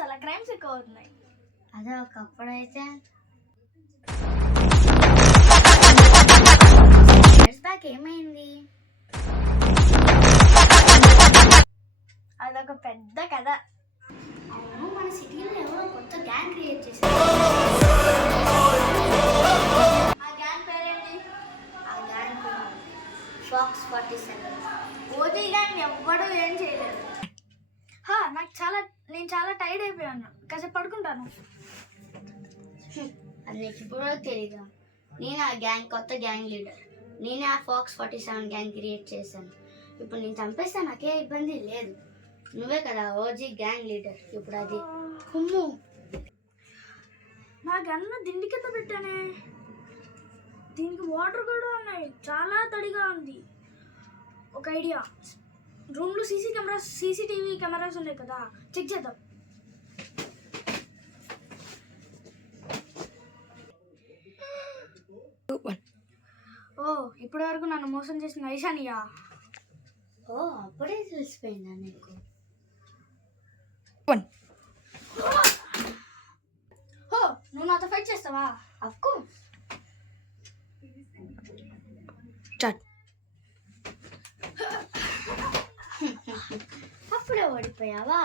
చాలా క్రైమ్స్ ఎక్కువ అవుతున్నాయి. అదే ఒకప్పుడైతే బ్యాక్ ఏమైంది? అదొక పెద్ద కథ. అవును, మన సిటీలో ఎవరో కొత్త గ్యాంగ్ క్రియేట్ చేశారు. ఆ గ్యాంగ్ పేరేంటి? ఆ గ్యాంగ్ ఫాక్స్ 47. ఓజీ గ్యాంగ్ ఎవ్వడు ఏం చేయలేదు. నేను చాలా టైర్డ్ అయిపోయాను, కాసేపు పడుకుంటాను. అది నీకు ఇప్పుడు తెలీదా? నేను ఆ గ్యాంగ్ కొత్త గ్యాంగ్ లీడర్. నేనే ఆ ఫాక్స్ 47 గ్యాంగ్ క్రియేట్ చేశాను. ఇప్పుడు నేను చంపేస్తే నాకే ఇబ్బంది లేదు. నువ్వే కదా ఓజీ గ్యాంగ్ లీడర్. ఇప్పుడు అది కుమ్ము. నా గన్ను దిండి కింద పెట్టానే. దీనికి వాటర్ కూడా ఉన్నాయి, చాలా తడిగా ఉంది. ఒక ఐడియా, రూమ్లో సీసీటీవీ కెమెరాస్ ఉన్నాయి కదా, చెక్ చేద్దాం. ఓ, ఇప్పటి వరకు నన్ను మోసం చేసిన ఐషానియా. ఓ, అప్పుడే తెలిసిపోయిందా నీకు? ఓ, నువ్వు నాతో ఫైట్ చేస్తావా? Of course. అప్పుడే ఓడిపోయావా?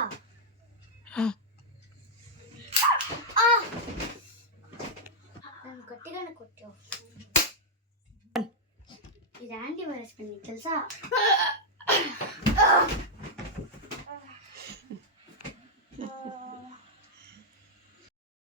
నన్ను గట్టిగానే కొట్టావు. ఇది యాంటీ వైరస్ పెన్, నీకు తెలుసా?